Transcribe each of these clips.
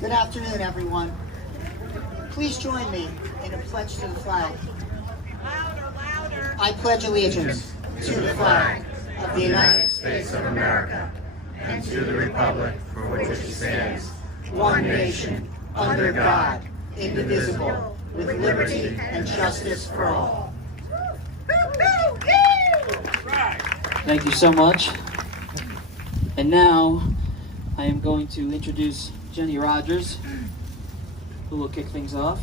Good afternoon, everyone. Please join me in a pledge to the flag. Louder, louder. I pledge allegiance to the flag of the United States of America and to the republic for which it stands, one nation, under God, indivisible, with liberty and justice for all. Thank you so much. And now I am going to introduce Jenny Rogers, who will kick things off.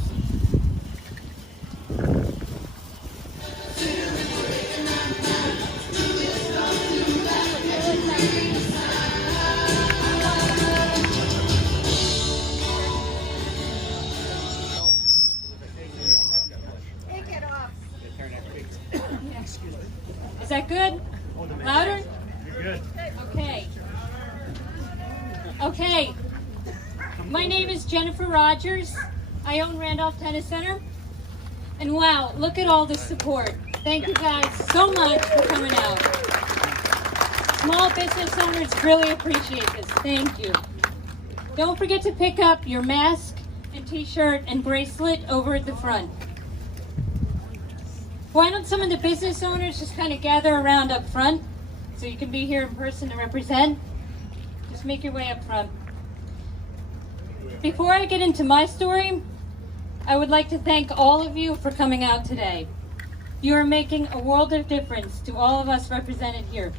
Take it off. Is that good? Louder? You're good. Okay. My name is Jennifer Rogers. I own Randolph Tennis Center. And wow, look at all the support. Thank you guys so much for coming out. Small business owners really appreciate this. Thank you. Don't forget to pick up your mask and t-shirt and bracelet over at the front. Why don't some of the business owners just kind of gather around up front so you can be here in person to represent? Just make your way up front. Before I get into my story, I would like to thank all of you for coming out today. You are making a world of difference to all of us represented here.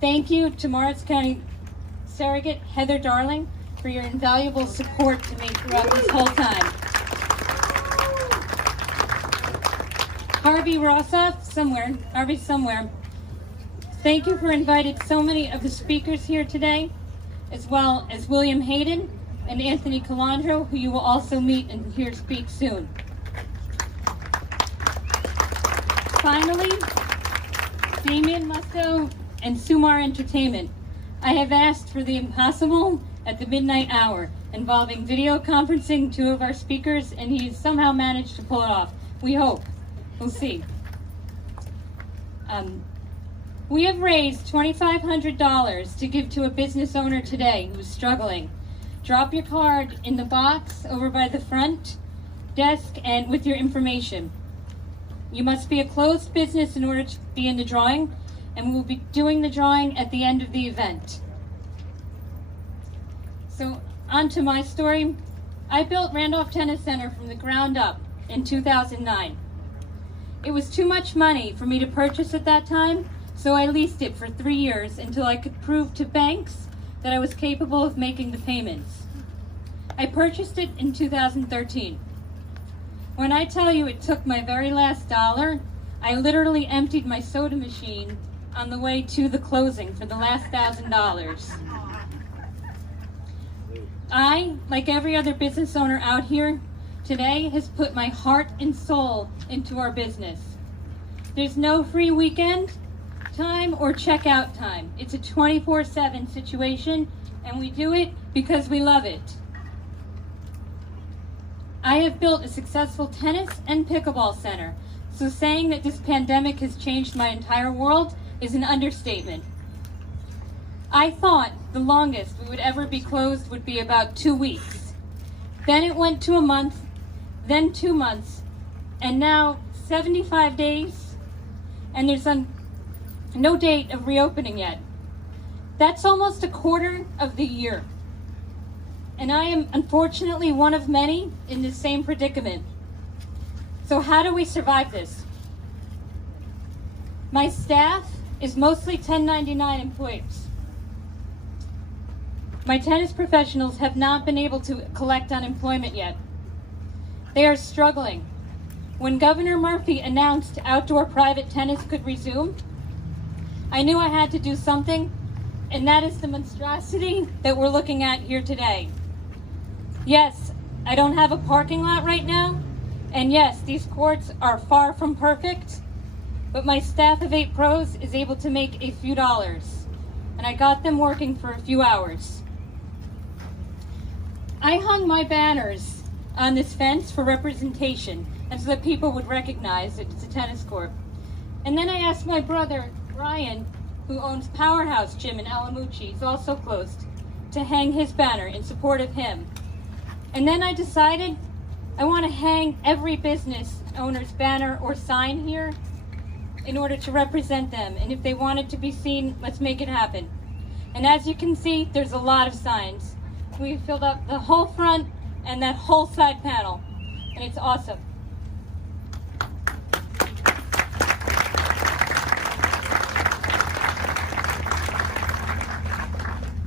Thank you to Morris County Surrogate Heather Darling for your invaluable support to me throughout this whole time. Harvey Rossoff, somewhere. Thank you for inviting so many of the speakers here today, as well as William Hayden and Anthony Calandro, who you will also meet and hear speak soon. Finally, Damian Musto and Sumar Entertainment. I have asked for the impossible at the midnight hour, involving video conferencing two of our speakers, and he's somehow managed to pull it off. We hope. We'll see. We have raised $2,500 to give to a business owner today who is struggling. Drop your card in the box over by the front desk and with your information. You must be a closed business in order to be in the drawing, and we'll be doing the drawing at the end of the event. So, on to my story. I built Randolph Tennis Center from the ground up in 2009. It was too much money for me to purchase at that time, so I leased it for 3 years until I could prove to banks that I was capable of making the payments. I purchased it in 2013. When I tell you it took my very last dollar, I literally emptied my soda machine on the way to the closing for the last $1,000. I, like every other business owner out here today, has put my heart and soul into our business. There's no free weekend time or checkout time. It's a 24/7 situation, and we do it because we love it. I have built a successful tennis and pickleball center, so saying that this pandemic has changed my entire world is an understatement. I thought the longest we would ever be closed would be about 2 weeks. Then it went to a month, then 2 months, and now 75 days, and there's no date of reopening yet. That's almost a quarter of the year. And I am unfortunately one of many in the same predicament. So how do we survive this? My staff is mostly 1099 employees. My tennis professionals have not been able to collect unemployment yet. They are struggling. When Governor Murphy announced outdoor private tennis could resume, I knew I had to do something, and that is the monstrosity that we're looking at here today. Yes, I don't have a parking lot right now, and yes, these courts are far from perfect, but my staff of 8 pros is able to make a few dollars, and I got them working for a few hours. I hung my banners on this fence for representation, and so that people would recognize that it's a tennis court. And then I asked my brother, Ryan, who owns Powerhouse Gym in Alamuchi, he's also closed, to hang his banner in support of him. And then I decided I want to hang every business owner's banner or sign here in order to represent them. And if they want it to be seen, let's make it happen. And as you can see, there's a lot of signs. We filled up the whole front and that whole side panel, and it's awesome.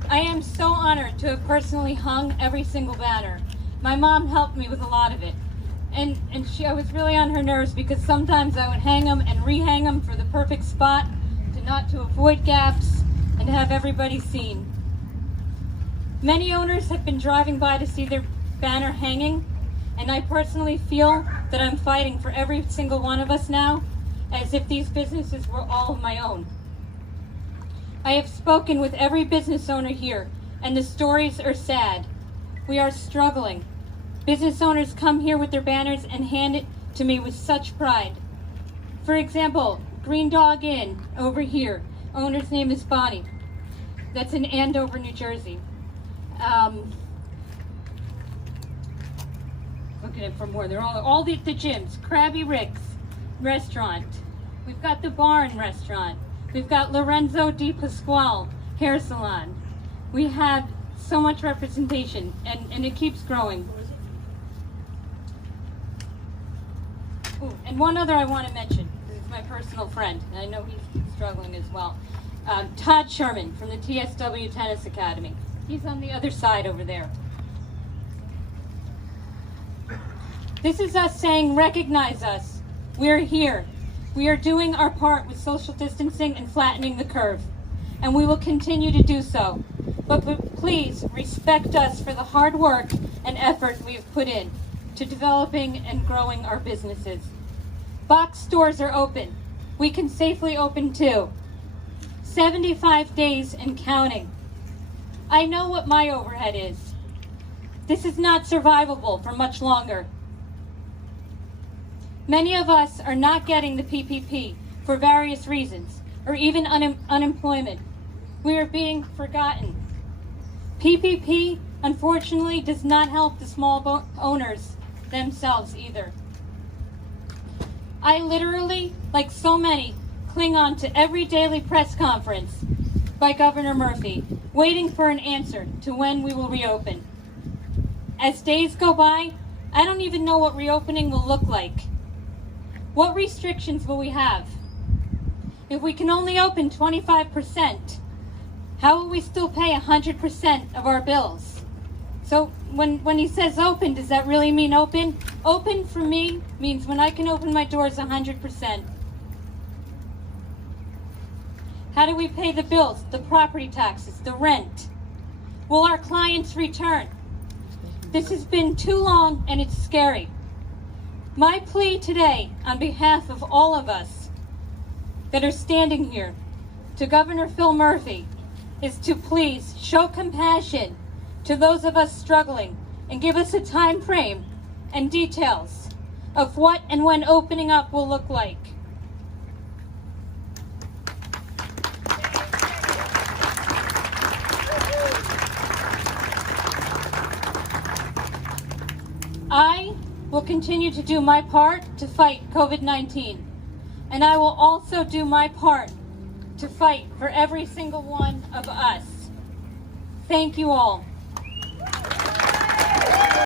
I am so honored to have personally hung every single banner. My mom helped me with a lot of it. And I was really on her nerves because sometimes I would hang them and rehang them for the perfect spot to avoid gaps and to have everybody seen. Many owners have been driving by to see their banner hanging, and I personally feel that I'm fighting for every single one of us now, as if these businesses were all of my own. I have spoken with every business owner here, and the stories are sad. We are struggling. Business owners come here with their banners and hand it to me with such pride. For example, Green Dog Inn over here. Owner's name is Bonnie. That's in Andover, New Jersey. Looking at for more. They're all the gyms. Krabby Rick's restaurant. We've got the Barn restaurant. We've got Lorenzo Di Pasquale hair salon. We have so much representation, and it keeps growing. Ooh, and one other I want to mention. This is my personal friend, and I know he's struggling as well. Todd Sherman from the TSW Tennis Academy. He's on the other side over there. This is us saying, recognize us. We're here. We are doing our part with social distancing and flattening the curve, and we will continue to do so. But please respect us for the hard work and effort we've put in to developing and growing our businesses. Box stores are open. We can safely open too. 75 days and counting. I know what my overhead is. This is not survivable for much longer. Many of us are not getting the PPP for various reasons, or even unemployment. We are being forgotten. PPP, unfortunately, does not help the small owners themselves either. I literally, like so many, cling on to every daily press conference by Governor Murphy, waiting for an answer to when we will reopen. As days go by, I don't even know what reopening will look like. What restrictions will we have? If we can only open 25%, how will we still pay 100% of our bills? So when he says open, does that really mean open? Open for me means when I can open my doors 100%. How do we pay the bills, the property taxes, the rent? Will our clients return? This has been too long and it's scary. My plea today, on behalf of all of us that are standing here, to Governor Phil Murphy, is to please show compassion to those of us struggling and give us a time frame and details of what and when opening up will look like. I will continue to do my part to fight COVID-19, and I will also do my part to fight for every single one of us. Thank you all.